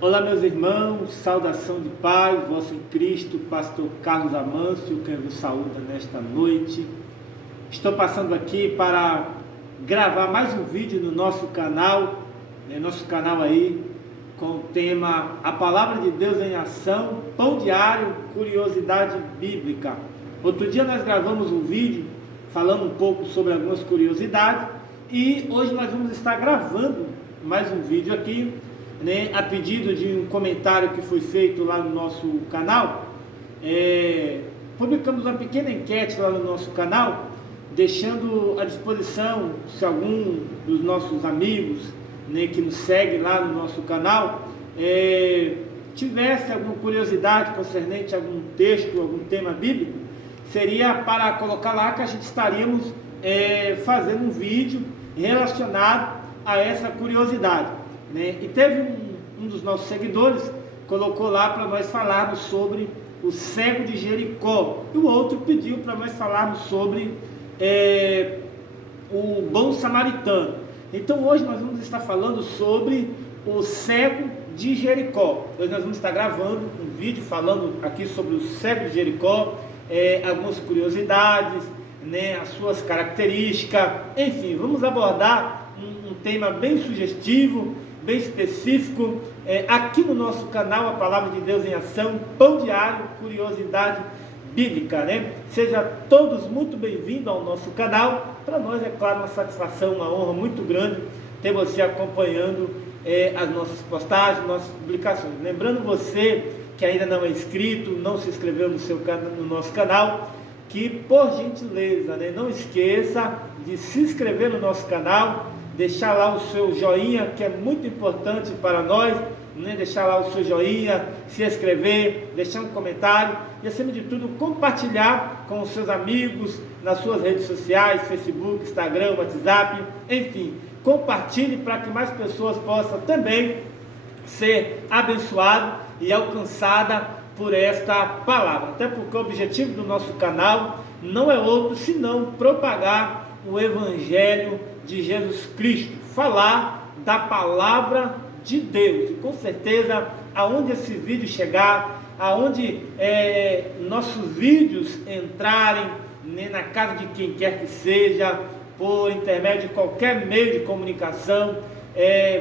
Olá, meus irmãos, saudação de paz, vosso em Cristo, pastor Carlos Amâncio, quem vos saúda nesta noite. Estou passando aqui para gravar mais um vídeo no nosso canal, aí, com o tema A Palavra de Deus em Ação, Pão Diário, Curiosidade Bíblica. Outro dia nós gravamos um vídeo falando um pouco sobre algumas curiosidades e hoje nós vamos estar gravando mais um vídeo aqui, a pedido de um comentário que foi feito lá no nosso canal. Publicamos uma pequena enquete lá no nosso canal, deixando à disposição, se algum dos nossos amigos, que nos segue lá no nosso canal, tivesse alguma curiosidade concernente a algum texto, algum tema bíblico, seria para colocar lá que a gente estaríamos fazendo um vídeo relacionado a essa curiosidade. E teve um dos nossos seguidores colocou lá para nós falarmos sobre o cego de Jericó, e o outro pediu para nós falarmos sobre o bom samaritano. Então hoje nós vamos estar falando sobre o cego de Jericó. Hoje nós vamos estar gravando um vídeo falando aqui sobre o cego de Jericó, algumas curiosidades, as suas características, enfim, vamos abordar um tema bem sugestivo, bem específico, aqui no nosso canal, A Palavra de Deus em Ação, Pão Diário, Curiosidade Bíblica, Sejam todos muito bem-vindos ao nosso canal. Para nós, é claro, uma satisfação, uma honra muito grande ter você acompanhando as nossas postagens, nossas publicações. Lembrando você que ainda não é inscrito, não se inscreveu no nosso canal, que por gentileza, não esqueça de se inscrever no nosso canal, deixar lá o seu joinha, que é muito importante para nós, deixar lá o seu joinha, se inscrever, deixar um comentário e, acima de tudo, compartilhar com os seus amigos nas suas redes sociais, Facebook, Instagram, WhatsApp, enfim, compartilhe para que mais pessoas possam também ser abençoadas e alcançadas por esta palavra. Até porque o objetivo do nosso canal não é outro senão propagar o Evangelho de Jesus Cristo, falar da palavra de Deus. E com certeza, aonde esse vídeo chegar, aonde nossos vídeos entrarem, na casa de quem quer que seja, por intermédio de qualquer meio de comunicação,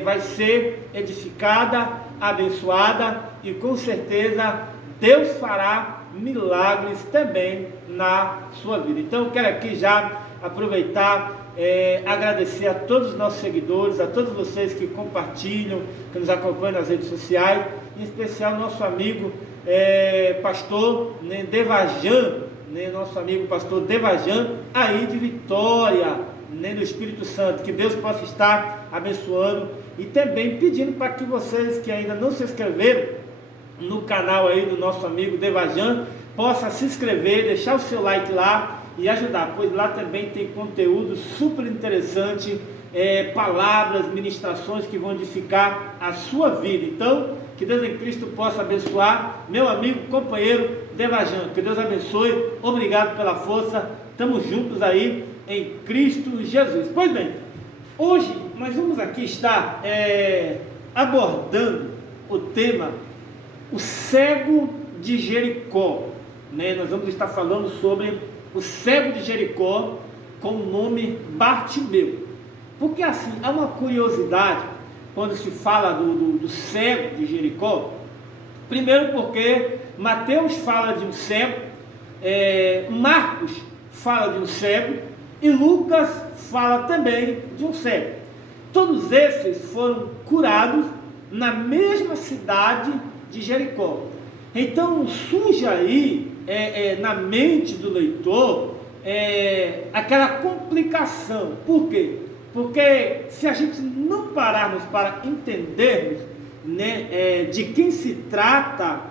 vai ser edificada, abençoada, e com certeza Deus fará milagres também na sua vida. Então eu quero aqui já aproveitar, agradecer a todos os nossos seguidores, a todos vocês que compartilham, que nos acompanham nas redes sociais, em especial nosso amigo pastor Devajan, nosso amigo pastor Devajan, aí de Vitória, do Espírito Santo. Que Deus possa estar abençoando, e também pedindo para que vocês que ainda não se inscreveram no canal aí do nosso amigo Devajan, possa se inscrever, deixar o seu like lá e ajudar, pois lá também tem conteúdo super interessante, palavras, ministrações que vão edificar a sua vida. Então, que Deus em Cristo possa abençoar meu amigo, companheiro Devajan. Que Deus abençoe, obrigado pela força, estamos juntos aí em Cristo Jesus. Pois bem, hoje nós vamos aqui estar abordando o tema o cego de Jericó, Nós vamos estar falando sobre o cego de Jericó com o nome Bartimeu. Porque assim, há uma curiosidade quando se fala do cego de Jericó. Primeiro porque Mateus fala de um cego, Marcos fala de um cego e Lucas fala também de um cego. Todos esses foram curados na mesma cidade de Jericó. Então surge aí na mente do leitor aquela complicação. Por quê? Porque se a gente não pararmos para entendermos de quem se trata,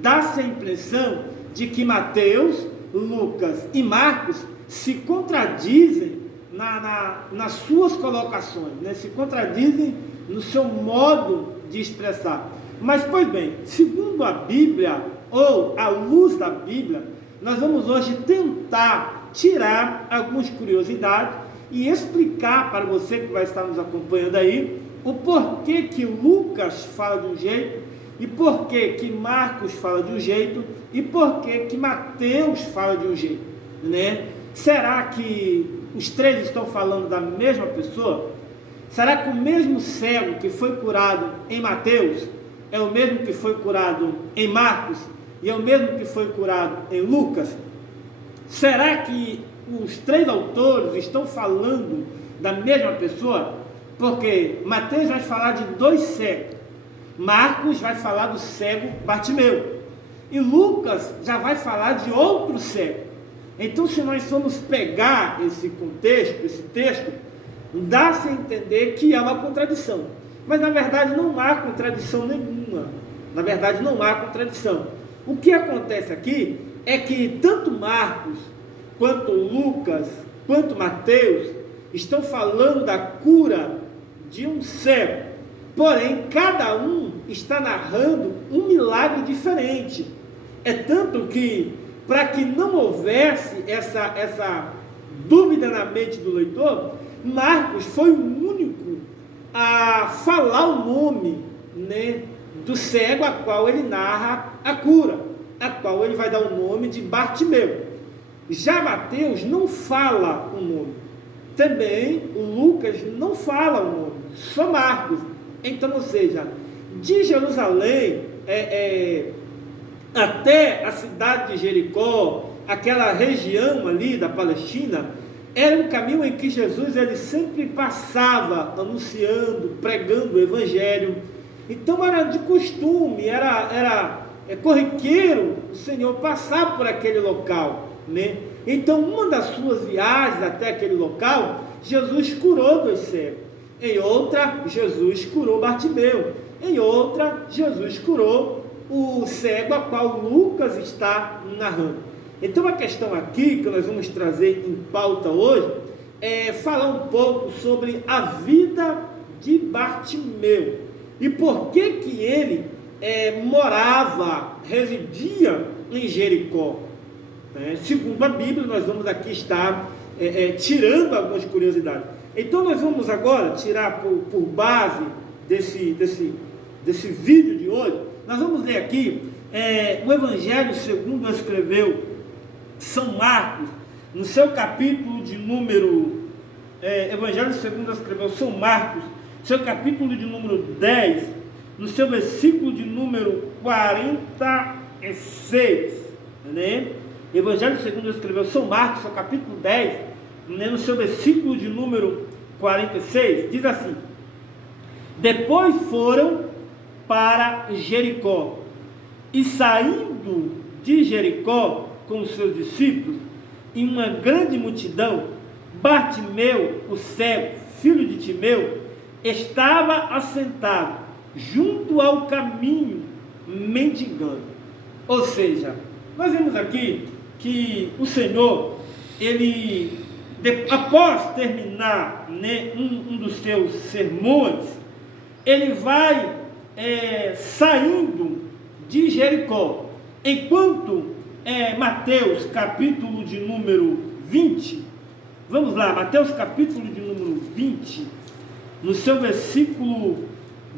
dá-se a impressão de que Mateus, Lucas e Marcos se contradizem nas suas colocações, se contradizem no seu modo de expressar. Mas, pois bem, segundo a Bíblia, ou à luz da Bíblia, nós vamos hoje tentar tirar algumas curiosidades e explicar para você que vai estar nos acompanhando aí, o porquê que Lucas fala de um jeito, e porquê que Marcos fala de um jeito, e porquê que Mateus fala de um jeito, né? Será que os três estão falando da mesma pessoa? Será que o mesmo cego que foi curado em Mateus é o mesmo que foi curado em Marcos e é o mesmo que foi curado em Lucas? Será que os três autores estão falando da mesma pessoa? Porque Mateus vai falar de dois cegos, Marcos vai falar do cego Bartimeu, e Lucas já vai falar de outro cego. Então, se nós formos pegar esse contexto, esse texto, dá-se a entender que há uma contradição. Mas, na verdade, não há contradição nenhuma. Na verdade, não há contradição. O que acontece aqui é que tanto Marcos, quanto Lucas, quanto Mateus, estão falando da cura de um cego. Porém, cada um está narrando um milagre diferente. É tanto que, para que não houvesse essa dúvida na mente do leitor, Marcos foi o único a falar o nome, né, do cego a qual ele narra a cura, a qual ele vai dar o nome de Bartimeu. Já Mateus não fala o nome. Também o Lucas não fala o nome, só Marcos. Então, ou seja, de Jerusalém até a cidade de Jericó, aquela região ali da Palestina, era um caminho em que Jesus ele sempre passava anunciando, pregando o evangelho. Então era de costume, era corriqueiro o Senhor passar por aquele local, né? Então, uma das suas viagens até aquele local, Jesus curou dois cegos. Em outra, Jesus curou Bartimeu. Em outra, Jesus curou o cego a qual Lucas está narrando. Então, a questão aqui que nós vamos trazer em pauta hoje é falar um pouco sobre a vida de Bartimeu e por que ele residia em Jericó. Segundo a Bíblia, nós vamos aqui estar tirando algumas curiosidades. Então, nós vamos agora tirar por base desse vídeo de hoje, nós vamos ler aqui o Evangelho segundo escreveu São Marcos, no seu capítulo de número, Evangelho segundo escreveu São Marcos, seu capítulo de número 10, no seu versículo de número 46, né? Evangelho segundo escreveu São Marcos, seu capítulo 10, né? No seu versículo de número 46, diz assim: depois foram para Jericó, e saindo de Jericó com os seus discípulos e uma grande multidão, Bartimeu, o cego, filho de Timeu, estava assentado junto ao caminho, mendigando. Ou seja, nós vemos aqui que o Senhor, ele, após terminar, né, um dos seus sermões, ele vai saindo de Jericó, enquanto Mateus capítulo de número 20, vamos lá, Mateus capítulo de número 20, no seu versículo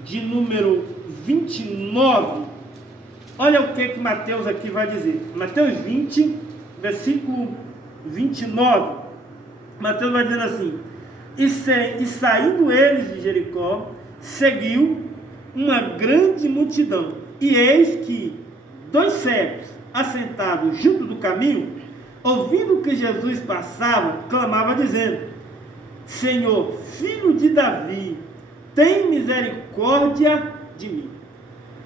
de número 29, olha o que Mateus aqui vai dizer. Mateus 20, versículo 29, Mateus vai dizer assim: e saindo eles de Jericó, seguiu uma grande multidão, e eis que dois cegos, assentados junto do caminho, ouvindo que Jesus passava, clamavam dizendo: Senhor, filho de Davi, tem misericórdia de mim.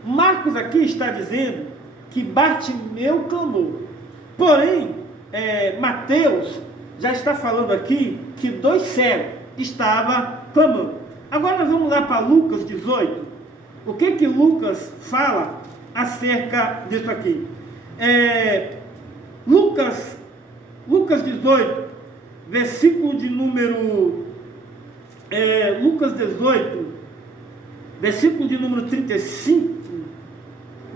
Marcos aqui está dizendo que Bartimeu clamou. Porém, Mateus já está falando aqui que dois cegos estavam clamando. Agora nós vamos lá para Lucas 18. O que Lucas fala acerca disso aqui? Lucas 18, versículo de número... Lucas 18, versículo de número 35,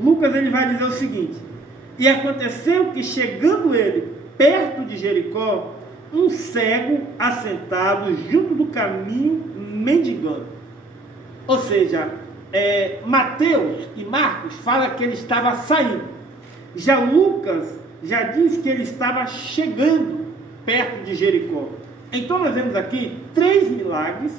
Lucas ele vai dizer o seguinte: e aconteceu que, chegando ele perto de Jericó, um cego assentado junto do caminho, mendigando. Ou seja, Mateus e Marcos falam que ele estava saindo. Já Lucas já diz que ele estava chegando perto de Jericó. Então nós vemos aqui 3 milagres,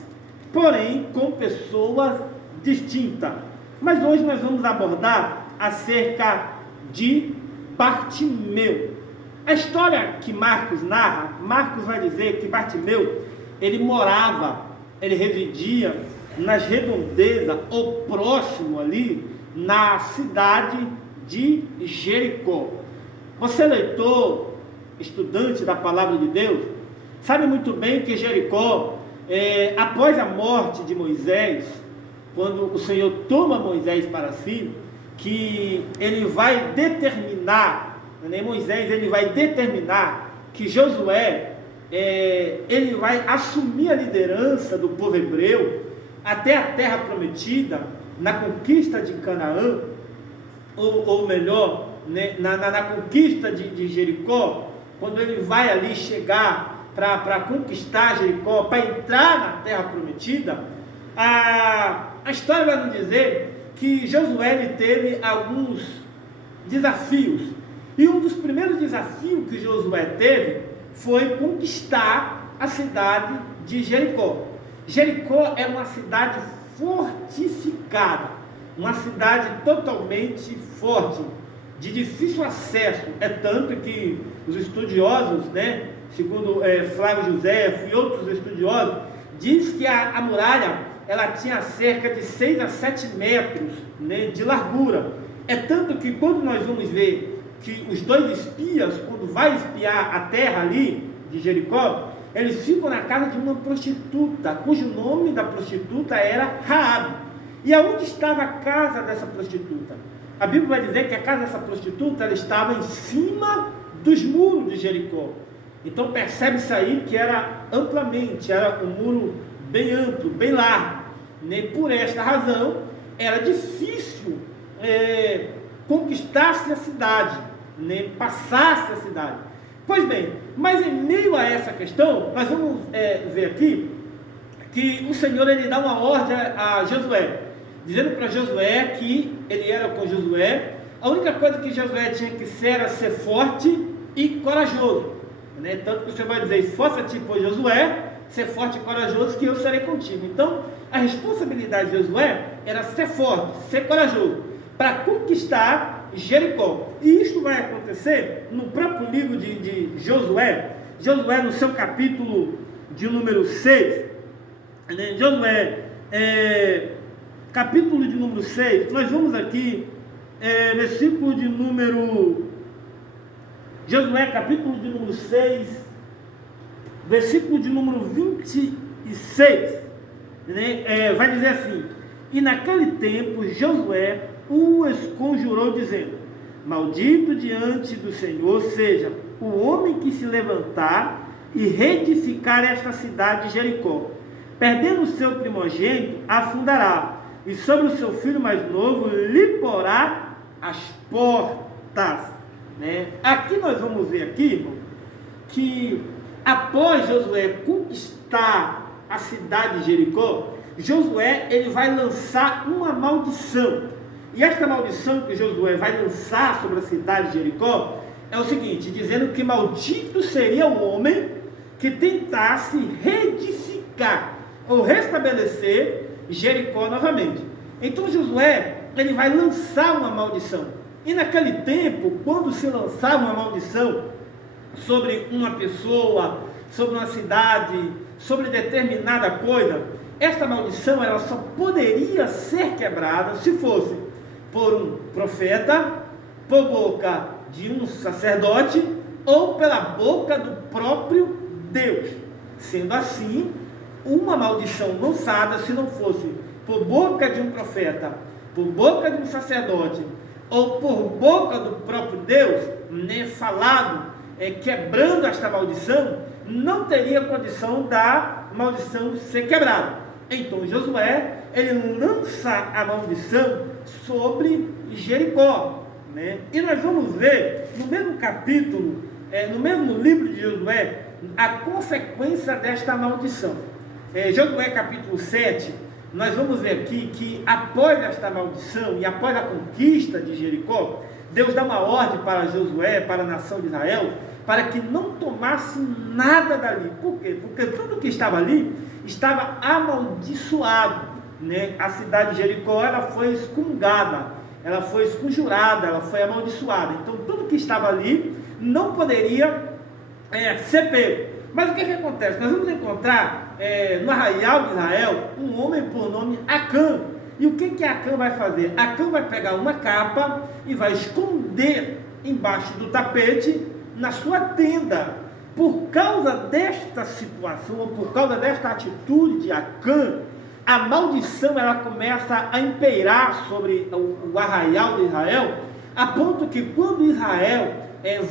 porém com pessoas distintas. Mas hoje nós vamos abordar acerca de Bartimeu. A história que Marcos narra, Marcos vai dizer que Bartimeu, ele residia nas redondezas ou próximo ali na cidade de Jericó. Você, leitor, estudante da palavra de Deus, sabe muito bem que Jericó, após a morte de Moisés, quando o Senhor toma Moisés para si, que ele vai determinar, Moisés ele vai determinar que Josué, ele vai assumir a liderança do povo hebreu até a terra prometida, na conquista de Canaã, ou melhor, na conquista de Jericó, quando ele vai ali chegar para conquistar Jericó, para entrar na terra prometida, a história vai nos dizer que Josué ele teve alguns desafios, e um dos primeiros desafios que Josué teve foi conquistar a cidade de Jericó. Jericó é uma cidade fortificada, uma cidade totalmente forte, de difícil acesso. É tanto que os estudiosos, segundo Flávio José e outros estudiosos, diz que a muralha ela tinha cerca de 6 a 7 metros de largura. É tanto que quando nós vamos ver que os 2 espias, quando vai espiar a terra ali de Jericó, eles ficam na casa de uma prostituta, cujo nome da prostituta era Raabe. E aonde estava a casa dessa prostituta? A Bíblia vai dizer que a casa dessa prostituta ela estava em cima dos muros de Jericó. Então percebe-se aí que era um muro bem amplo, bem largo. Por esta razão, era difícil conquistar-se a cidade, passar-se a cidade. Pois bem, mas em meio a essa questão, nós vamos ver aqui que o Senhor ele dá uma ordem a Josué, dizendo para Josué que ele era com Josué. A única coisa que Josué tinha que ser era ser forte e corajoso. Tanto que o Senhor vai dizer: esforça-te, pois, Josué, ser forte e corajoso, que eu serei contigo. Então, a responsabilidade de Josué era ser forte, ser corajoso, para conquistar Jericó. E isto vai acontecer no próprio livro de Josué, no seu capítulo de número 6, Josué, capítulo de número 6, nós vamos aqui, versículo de número, Josué, capítulo de número 6, versículo de número 26, vai dizer assim: e naquele tempo Josué o esconjurou, dizendo: maldito diante do Senhor seja o homem que se levantar e reedificar esta cidade de Jericó. Perdendo o seu primogênito, afundará, e sobre o seu filho mais novo lhe porá as portas. Aqui nós vamos ver aqui, irmão, que após Josué conquistar a cidade de Jericó, Josué ele vai lançar uma maldição. E esta maldição que Josué vai lançar sobre a cidade de Jericó é o seguinte, dizendo que maldito seria o homem que tentasse reedificar ou restabelecer Jericó novamente. Então Josué ele vai lançar uma maldição. E naquele tempo, quando se lançava uma maldição sobre uma pessoa, sobre uma cidade, sobre determinada coisa, esta maldição ela só poderia ser quebrada se fosse por um profeta, por boca de um sacerdote ou pela boca do próprio Deus. Sendo assim, uma maldição lançada, se não fosse por boca de um profeta, por boca de um sacerdote ou por boca do próprio Deus, falado, quebrando esta maldição, não teria condição da maldição ser quebrada. Então Josué ele lança a maldição sobre Jericó, E nós vamos ver no mesmo capítulo, no mesmo livro de Josué, a consequência desta maldição. Josué capítulo 7, nós vamos ver aqui que após esta maldição e após a conquista de Jericó, Deus dá uma ordem para Josué, para a nação de Israel, para que não tomasse nada dali. Por quê? Porque tudo que estava ali estava amaldiçoado, né? A cidade de Jericó, ela foi excomungada, ela foi esconjurada, ela foi amaldiçoada. Então tudo que estava ali não poderia ser pego. Mas o que acontece? Nós vamos encontrar no arraial de Israel um homem por nome Acã. E o que Acã vai fazer? Acã vai pegar uma capa e vai esconder embaixo do tapete na sua tenda. Por causa desta situação, por causa desta atitude de Acã, a maldição ela começa a impeirar sobre o arraial de Israel, a ponto que quando Israel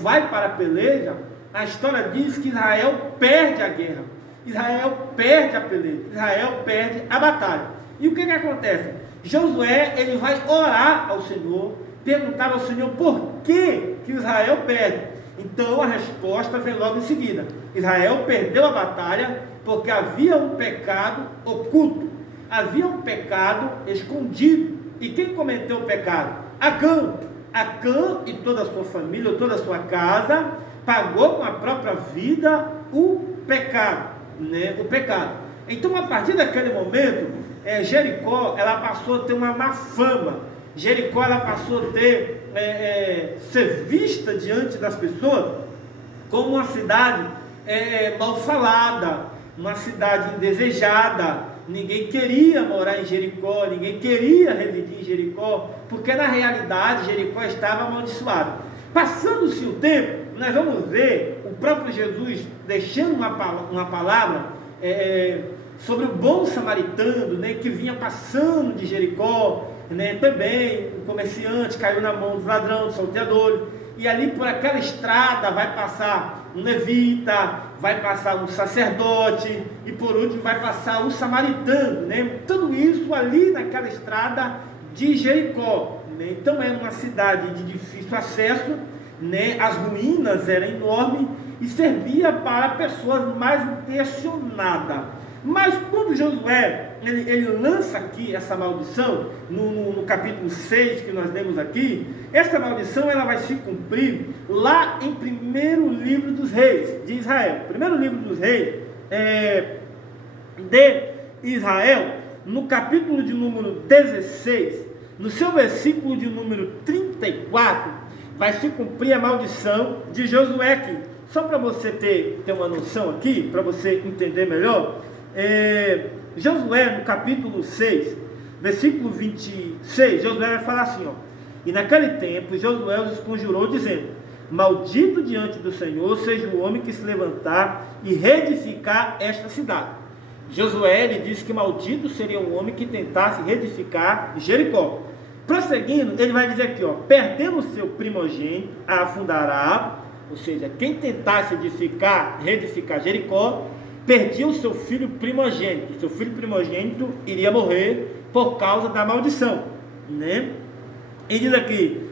vai para a peleja, a história diz que Israel perde a guerra, Israel perde a peleja, Israel perde a batalha. E o que acontece? Josué ele vai orar ao Senhor, perguntar ao Senhor por que Israel perde. Então a resposta vem logo em seguida: Israel perdeu a batalha porque havia um pecado oculto, havia um pecado escondido. E quem cometeu o pecado? Acã. Acã e toda a sua família, toda a sua casa, pagou com a própria vida o pecado, né? O pecado. Então a partir daquele momento, Jericó ela passou a ter uma má fama. Jericó ela passou a ter ser vista diante das pessoas como uma cidade mal falada, uma cidade indesejada. Ninguém queria morar em Jericó, ninguém queria residir em Jericó, porque na realidade Jericó estava amaldiçoada. Passando-se o tempo, nós vamos ver o próprio Jesus deixando uma palavra sobre o bom samaritano, né, que vinha passando de Jericó, né, também o comerciante caiu na mão dos ladrões, dos salteadores, e ali por aquela estrada vai passar um levita, vai passar um sacerdote, e por último vai passar um samaritano, né? Tudo isso ali naquela estrada de Jericó, né? Então era uma cidade de difícil acesso, né? As ruínas eram enormes e servia para pessoas mais intencionadas. Mas quando Josué ele lança aqui essa maldição, no capítulo 6 que nós lemos aqui, essa maldição ela vai se cumprir lá em primeiro livro dos reis de Israel. Primeiro livro dos reis de Israel, no capítulo de número 16, no seu versículo de número 34, vai se cumprir a maldição de Josué aqui. Só para você ter uma noção aqui, para você entender melhor, Josué no capítulo 6, versículo 26, Josué vai falar assim, ó: e naquele tempo Josué os conjurou dizendo: maldito diante do Senhor seja o homem que se levantar e reedificar esta cidade. Josué ele disse que maldito seria o homem que tentasse reedificar Jericó. Prosseguindo, ele vai dizer aqui, ó: perdendo o seu primogênito a afundará, ou seja, quem tentasse reedificar Jericó, perdia o seu filho primogênito. O seu filho primogênito iria morrer por causa da maldição, né? E diz aqui: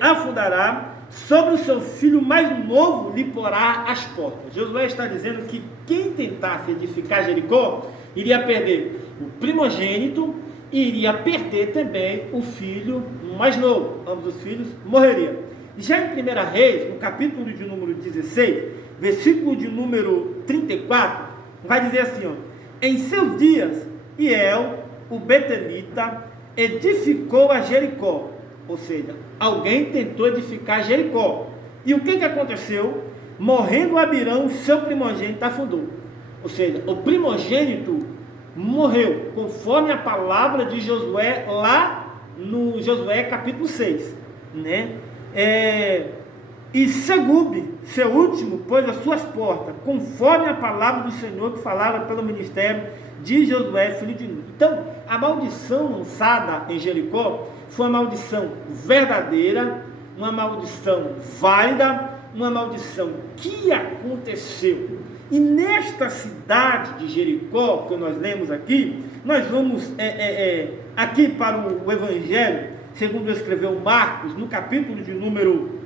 afundará, sobre o seu filho mais novo lhe porá as portas. Josué está dizendo que quem tentasse edificar Jericó iria perder o primogênito e iria perder também o filho mais novo. Ambos os filhos morreriam. Já em 1 Reis, no capítulo de número 16, versículo de número 34, vai dizer assim, ó: em seus dias, Hiel, o betelita, edificou a Jericó. Ou seja, alguém tentou edificar Jericó. E o que aconteceu? Morrendo Abirão, seu primogênito afundou. Ou seja, o primogênito morreu, conforme a palavra de Josué, lá no Josué capítulo 6, né? E Segube, seu último, pôs as suas portas, conforme a palavra do Senhor que falava pelo ministério de Josué, filho de Nun. Então, a maldição lançada em Jericó foi uma maldição verdadeira, uma maldição válida, uma maldição que aconteceu. E nesta cidade de Jericó, que nós lemos aqui, nós vamos aqui para o Evangelho, segundo escreveu Marcos, no capítulo de número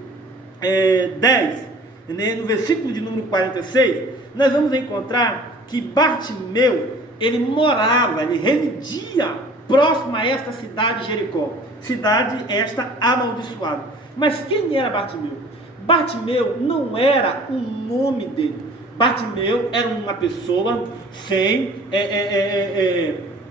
10, né, no versículo de número 46, nós vamos encontrar que Bartimeu, ele morava, ele residia próximo a esta cidade de Jericó, cidade esta amaldiçoada. Mas quem era Bartimeu? Bartimeu não era o nome dele. Bartimeu era uma pessoa sem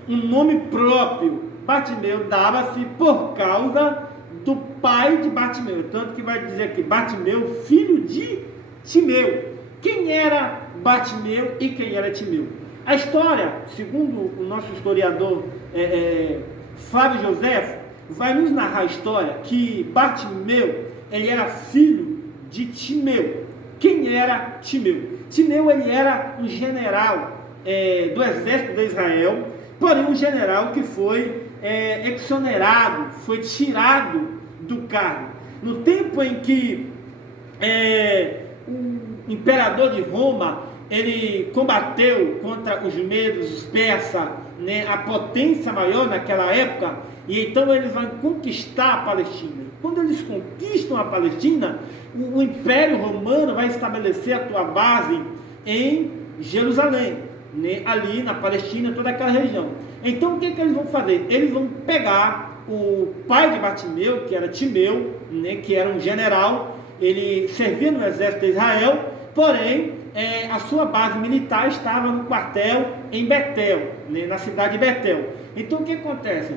um nome próprio. Bartimeu dava-se por causa do pai de Bartimeu, tanto que vai dizer aqui, Bartimeu, filho de Timeu. Quem era Bartimeu e quem era Timeu? A história, segundo o nosso historiador Flávio José, vai nos narrar a história que Bartimeu, ele era filho de Timeu. Quem era Timeu? Timeu, ele era um general do exército de Israel, porém um general que foi exonerado, foi tirado do cargo. No tempo em que o imperador de Roma, ele combateu contra os medos, os persas, né, a potência maior naquela época, e então eles vão conquistar a Palestina. Quando eles conquistam a Palestina, o Império Romano vai estabelecer a sua base em Jerusalém, né, ali na Palestina, toda aquela região. Então o que eles vão fazer? Eles vão pegar o pai de Bartimeu, que era Timeu, né, que era um general, ele servia no exército de Israel, porém a sua base militar estava no quartel em Betel, né, na cidade de Betel. Então o que acontece?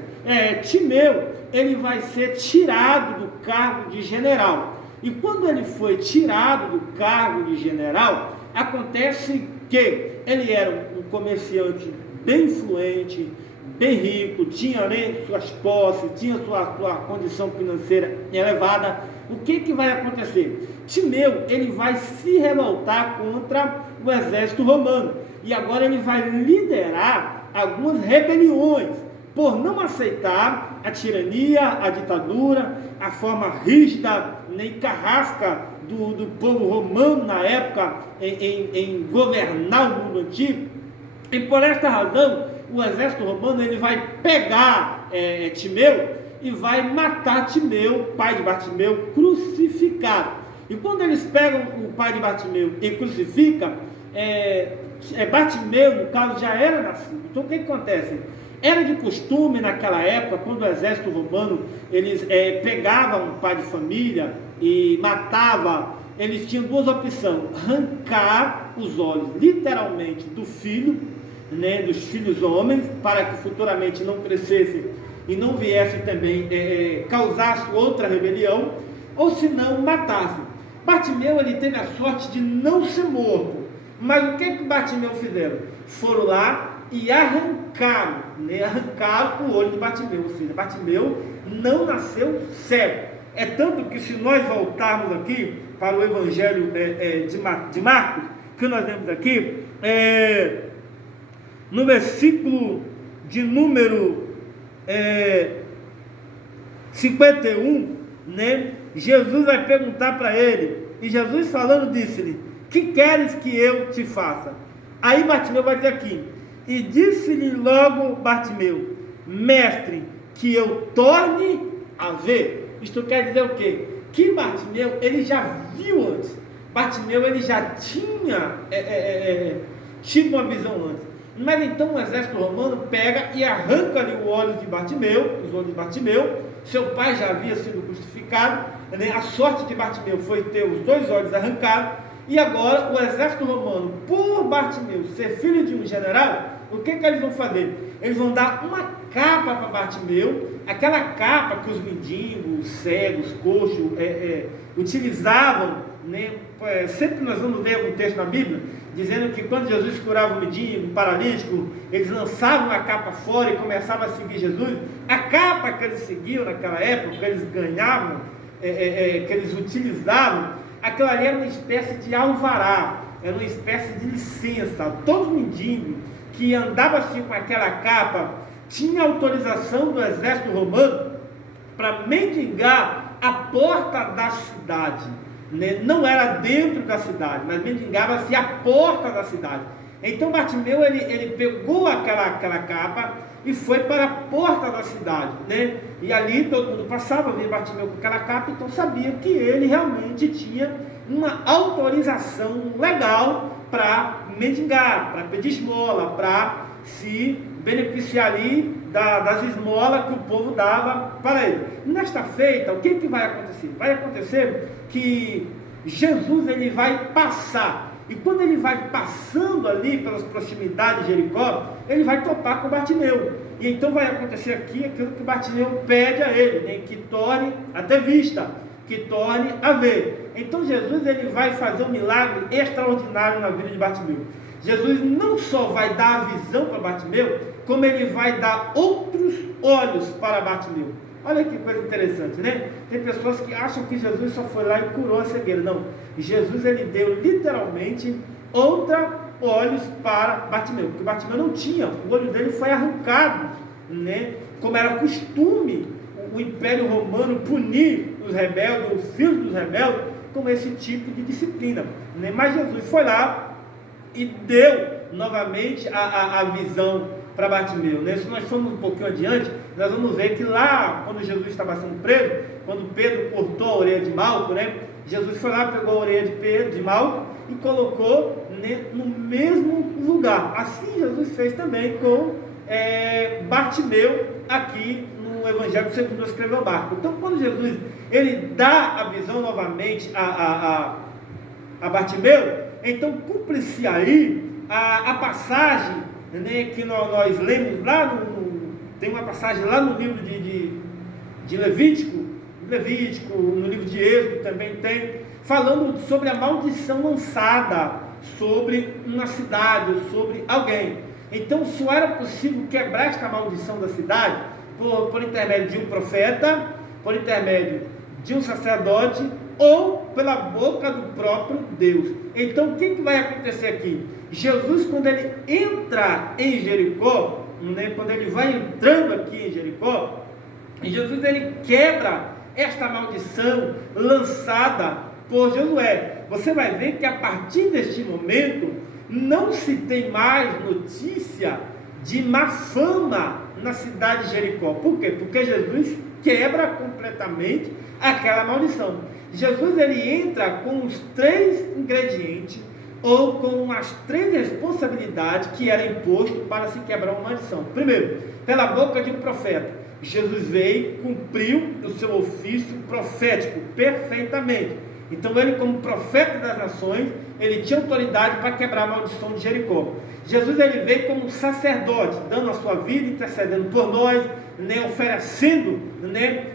Timeu, ele vai ser tirado do cargo de general, e quando ele foi tirado do cargo de general, acontece que ele era um comerciante bem influente, bem rico, tinha, né, suas posses, tinha sua condição financeira elevada. O que vai acontecer? Timeu, ele vai se revoltar contra o exército romano, e agora ele vai liderar algumas rebeliões, por não aceitar a tirania, a ditadura, a forma rígida, nem carrasca do povo romano na época em governar o mundo antigo. E por esta razão, o exército romano, ele vai pegar Timeu e vai matar Timeu, pai de Bartimeu, crucificado. E quando eles pegam o pai de Bartimeu e crucificam, Bartimeu, no caso, já era nascido. Então o que acontece? Era de costume naquela época, quando o exército romano, eles pegavam um pai de família e matava, eles tinham duas opções: arrancar os olhos, literalmente, do filho, né, dos filhos homens, para que futuramente não crescesse e não viesse também causasse outra rebelião, ou se não, matasse. Bartimeu, ele teve a sorte de não ser morto, mas o que Bartimeu fizeram? Foram lá e arrancaram o olho de Bartimeu, ou seja, Bartimeu não nasceu cego. É tanto que, se nós voltarmos aqui para o Evangelho de Marcos, que nós vemos aqui, no versículo de número 51, né, Jesus vai perguntar para ele, e Jesus falando disse-lhe: que queres que eu te faça? Aí Bartimeu vai dizer aqui: e disse-lhe logo Bartimeu: mestre, que eu torne a ver. Isto quer dizer o quê? Que Bartimeu, ele já viu antes. Bartimeu, ele já tinha tido uma visão antes. Mas então o exército romano pega e arranca-lhe os olhos de Bartimeu. Seu pai já havia sido crucificado, né? A sorte de Bartimeu foi ter os dois olhos arrancados. E agora o exército romano, por Bartimeu ser filho de um general, o que eles vão fazer? Eles vão dar uma capa para Bartimeu, aquela capa que os mendigos, cegos, coxos utilizavam, né? Sempre nós vamos ler algum texto na Bíblia dizendo que quando Jesus curava o mendigo, o paralítico, eles lançavam a capa fora e começavam a seguir Jesus. A capa que eles seguiam naquela época, que eles ganhavam, que eles utilizavam, aquilo ali era uma espécie de alvará, era uma espécie de licença. Todo mendigo que andava assim com aquela capa tinha autorização do exército romano para mendigar a porta da cidade, né? Não era dentro da cidade, mas mendigava-se a porta da cidade. Então Bartimeu, ele pegou aquela capa e foi para a porta da cidade, né? E ali todo mundo passava, via Bartimeu com aquela capa, então sabia que ele realmente tinha uma autorização legal para mendigar, para pedir esmola, para se beneficiar ali das esmolas que o povo dava para ele. Nesta feita, o que vai acontecer? Vai acontecer que Jesus ele vai passar, e quando ele vai passando ali pelas proximidades de Jericó, ele vai topar com Bartimeu, e então vai acontecer aqui aquilo que Bartimeu pede a ele, né? Que torne a ter vista, que torne a ver. Então Jesus ele vai fazer um milagre extraordinário na vida de Bartimeu. Jesus não só vai dar a visão para Bartimeu, como ele vai dar outros olhos para Bartimeu. Olha que coisa interessante, né? Tem pessoas que acham que Jesus só foi lá e curou a cegueira. Não, Jesus ele deu literalmente olhos para Bartimeu, porque Bartimeu não tinha, o olho dele foi arrancado, né? Como era costume o Império Romano punir os rebeldes, os filhos dos rebeldes, com esse tipo de disciplina, né? Mas Jesus foi lá e deu novamente a visão para Bartimeu, né? Se nós formos um pouquinho adiante, nós vamos ver que lá, quando Jesus estava sendo preso, quando Pedro cortou a orelha de Malco, né? Jesus foi lá, pegou a orelha de Malco e colocou, né, no mesmo lugar. Assim Jesus fez também com Bartimeu aqui no Evangelho segundo escreveu Marcos. Então, quando Jesus ele dá a visão novamente a Bartimeu, então cumpre-se aí a passagem, né, que nós lemos lá tem uma passagem lá no livro de Levítico, no livro de Êxodo também tem, falando sobre a maldição lançada sobre uma cidade, ou sobre alguém. Então só era possível quebrar esta maldição da cidade por intermédio de um profeta, por intermédio de um sacerdote, ou pela boca do próprio Deus. Então o que vai acontecer aqui? Jesus, quando ele entra em Jericó, né, quando ele vai entrando aqui em Jericó, Jesus ele quebra esta maldição lançada por Josué. Você vai ver que a partir deste momento não se tem mais notícia de má fama na cidade de Jericó. Por quê? Porque Jesus quebra completamente aquela maldição. Jesus ele entra com os 3 ingredientes ou com as 3 responsabilidades que era imposto para se quebrar uma maldição. Primeiro, pela boca de um profeta. Jesus veio, cumpriu o seu ofício profético perfeitamente. Então ele, como profeta das nações, ele tinha autoridade para quebrar a maldição de Jericó. Jesus ele veio como sacerdote, dando a sua vida, intercedendo por nós, né, oferecendo, né,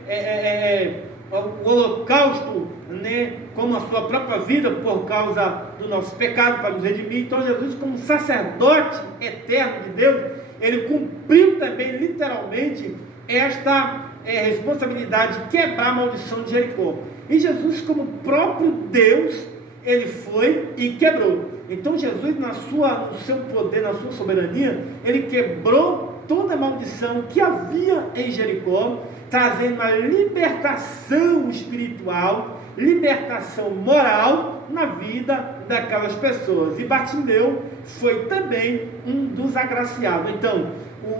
o holocausto, né, como a sua própria vida por causa do nosso pecado, para nos redimir. Então Jesus, como sacerdote eterno de Deus, ele cumpriu também literalmente esta responsabilidade de quebrar a maldição de Jericó. E Jesus, como próprio Deus, ele foi e quebrou. Então Jesus, no seu poder, na sua soberania, ele quebrou toda a maldição que havia em Jericó, trazendo uma libertação espiritual, libertação moral na vida daquelas pessoas. E Bartimeu foi também um dos agraciados. Então,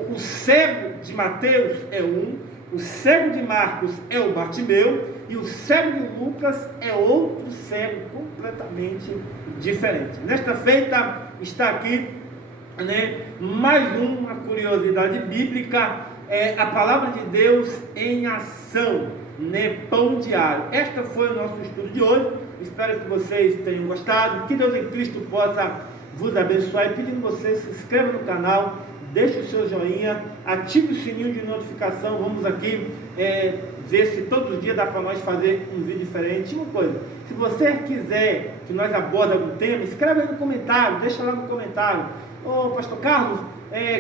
o cego de Mateus é o cego de Marcos é o Bartimeu, e o cego de Lucas é outro cego completamente diferente. Nesta feita está aqui, né, mais uma curiosidade bíblica, a palavra de Deus em ação, né, pão diário. Este foi o nosso estudo de hoje. Espero que vocês tenham gostado, que Deus em Cristo possa vos abençoar, e pedindo que você se inscreva no canal, deixe o seu joinha, ative o sininho de notificação. Vamos aqui ver se todos os dias dá para nós fazer um vídeo diferente. Uma coisa, se você quiser que nós abordemos algum tema, escreve aí no comentário, deixa lá no comentário. Ô pastor Carlos,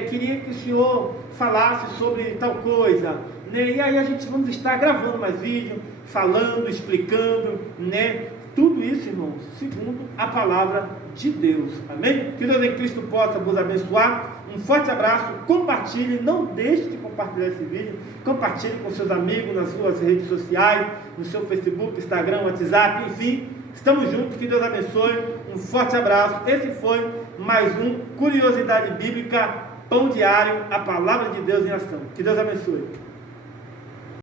queria que o senhor falasse sobre tal coisa, né? E aí a gente vamos estar gravando mais vídeo, falando, explicando, né? Tudo isso, irmãos, segundo a palavra de Deus. Amém? Que Deus em Cristo possa vos abençoar. Um forte abraço, compartilhe, não deixe de compartilhar esse vídeo, compartilhe com seus amigos nas suas redes sociais, no seu Facebook, Instagram, WhatsApp, enfim, estamos juntos, que Deus abençoe, um forte abraço. Esse foi mais um Curiosidade Bíblica, Pão Diário, a Palavra de Deus em Ação. Que Deus abençoe.